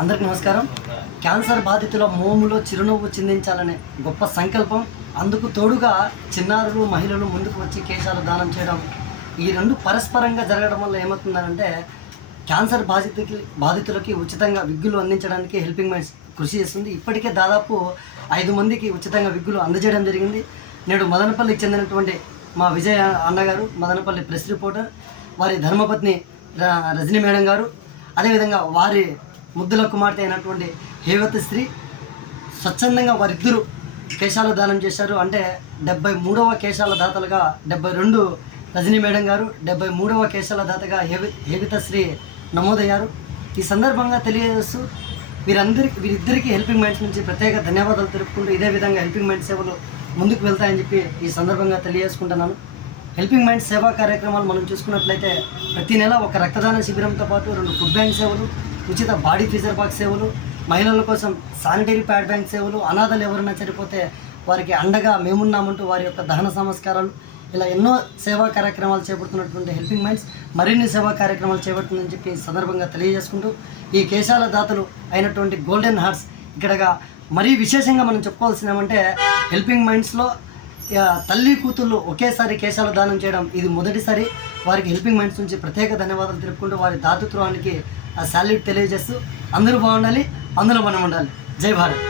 అందరికీ నమస్కారం. క్యాన్సర్ బాధితుల మోములో చిరునవ్వు చిందించాలనే గొప్ప సంకల్పం, అందుకు తోడుగా చిన్నారులు, మహిళలు ముందుకు వచ్చి కేశాలు దానం చేయడం, ఈ రెండు పరస్పరంగా జరగడం వల్ల ఏమవుతుందంటే క్యాన్సర్ బాధితులకి ఉచితంగా విగ్గులు అందించడానికి హెల్పింగ్ మైండ్స్ కృషి చేస్తుంది. ఇప్పటికే దాదాపు 5 మందికి ఉచితంగా విగ్గులు అందజేయడం జరిగింది. నేడు మదనపల్లికి చెందినటువంటి మా విజయ అన్నగారు, మదనపల్లి ప్రెస్ రిపోర్టర్, వారి ధర్మపత్ని రజనీ మేడం గారు, అదేవిధంగా వారి ముద్దుల కుమార్తె అయినటువంటి హేవతి శ్రీ స్వచ్ఛందంగా వారిద్దరూ కేశాల దానం చేశారు. అంటే 73వ కేశాల దాతలుగా 72 రజనీ మేడం గారు, 73వ కేశాల దాతగా హేవిత శ్రీ నమోదయ్యారు. ఈ సందర్భంగా తెలియజేస్తూ వీరిద్దరికీ హెల్పింగ్ మైండ్స్ నుంచి ప్రత్యేక ధన్యవాదాలు తెలుపుకుంటూ ఇదే విధంగా హెల్పింగ్ మైండ్స్ సేవలు ముందుకు వెళ్తాయని చెప్పి ఈ సందర్భంగా తెలియజేసుకుంటున్నాను. హెల్పింగ్ మైండ్స్ సేవా కార్యక్రమాలు మనం చూసుకున్నట్లయితే ప్రతి నెల ఒక రక్తదాన శిబిరంతో పాటు 2 ఫుడ్ బ్యాంక్ సేవలు, ఉచిత బాడీ ఫీజర్ బాక్స్ సేవలు, మహిళల కోసం శానిటరీ ప్యాడ్ బ్యాంక్ సేవలు, అనాథలు ఎవరైనా చనిపోతే వారికి అండగా మేమున్నామంటూ వారి యొక్క దహన సంస్కారాలు, ఇలా ఎన్నో సేవా కార్యక్రమాలు చేపడుతున్నటువంటి హెల్పింగ్ మైండ్స్ మరిన్ని సేవా కార్యక్రమాలు చేపడుతుందని చెప్పి సందర్భంగా తెలియజేసుకుంటూ ఈ కేశాల దాతలు అయినటువంటి గోల్డెన్ హార్ట్స్ ఇక్కడగా మరీ విశేషంగా మనం చెప్పుకోవాల్సిందేమంటే హెల్పింగ్ మైండ్స్లో తల్లి కూతుళ్ళు ఒకేసారి కేశాల దానం చేయడం ఇది మొదటిసారి. వారికి హెల్పింగ్ మైండ్స్ నుంచి ప్రత్యేక ధన్యవాదాలు తెలుపుకుంటూ వారి దాతృత్వానికి సాల్యూట్ తెలియజేస్తూ అందరూ బాగుండాలి, అందులో మనం ఉండాలి. జై భారత్.